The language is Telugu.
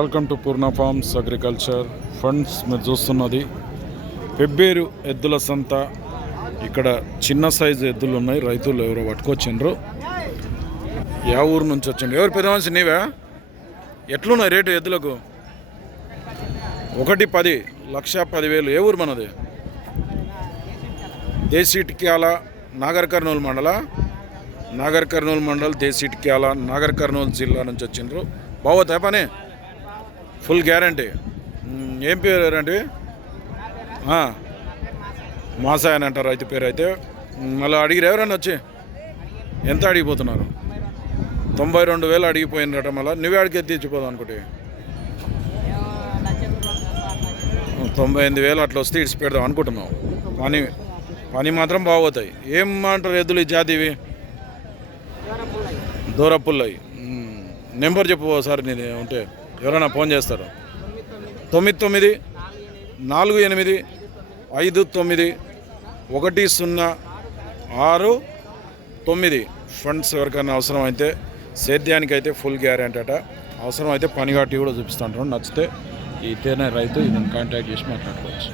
Welcome to Purna farms agriculture funds. మీరు చూస్తున్నది పెబ్బేరు ఎద్దుల సంత. ఇక్కడ చిన్న సైజు ఎద్దులు ఉన్నాయి. రైతులు ఎవరో పట్టుకొచ్చిండ్రు. యా ఊరు నుంచి వచ్చిండ్రు. ఎవరు పెద్ద మనిషి నీవే? ఎట్లున్నాయి రేటు ఎద్దులకు? ఒకటి పది లక్ష పదివేలు. ఏ ఊరు మనది? దేశీటిక్యాల నాగర్ కర్నూలు మండల. నాగర్ కర్నూలు మండల్ దేశీటిక్యాల నాగర్ కర్నూలు జిల్లా నుంచి వచ్చిండ్రు. బాగోతాయి పనే ఫుల్ గ్యారంటీ. ఏం పేరు అండి మాసాయ్ అని అంటారు రైతు పేరు అయితే మళ్ళీ అడిగిరు ఎవరన్నా వచ్చి? ఎంత అడిగిపోతున్నారు? తొంభై రెండు వేలు అడిగిపోయినట మళ్ళీ. నువ్వే అడిగి తీర్చిపోదాం అనుకుంటే. తొంభై ఎనిమిది వేలు అట్లా వస్తే ఇడిచి పెడదాం అనుకుంటున్నావు. పని పని మాత్రం బాగోతాయి. ఏం అంటారు ఎద్దులు ఈ జాతి ఇవి? దూరపుల్లయి నెంబర్ చెప్పు సార్ నేను ఉంటే. ఎవరైనా ఫోన్ చేస్తారు. తొమ్మిది తొమ్మిది నాలుగు ఎనిమిది ఐదు తొమ్మిది ఒకటి సున్నా ఆరు తొమ్మిది. ఫండ్స్ ఎవరికైనా అవసరం అయితే సేద్యానికి అయితే ఫుల్ గ్యారెంటీ అట. అవసరం అయితే పనిగాటి కూడా కూడా చూపిస్తుంటారు. నచ్చితే ఈ తేనె రైతు ఇదని కాంటాక్ట్ చేసి మాట్లాడుకోవచ్చు.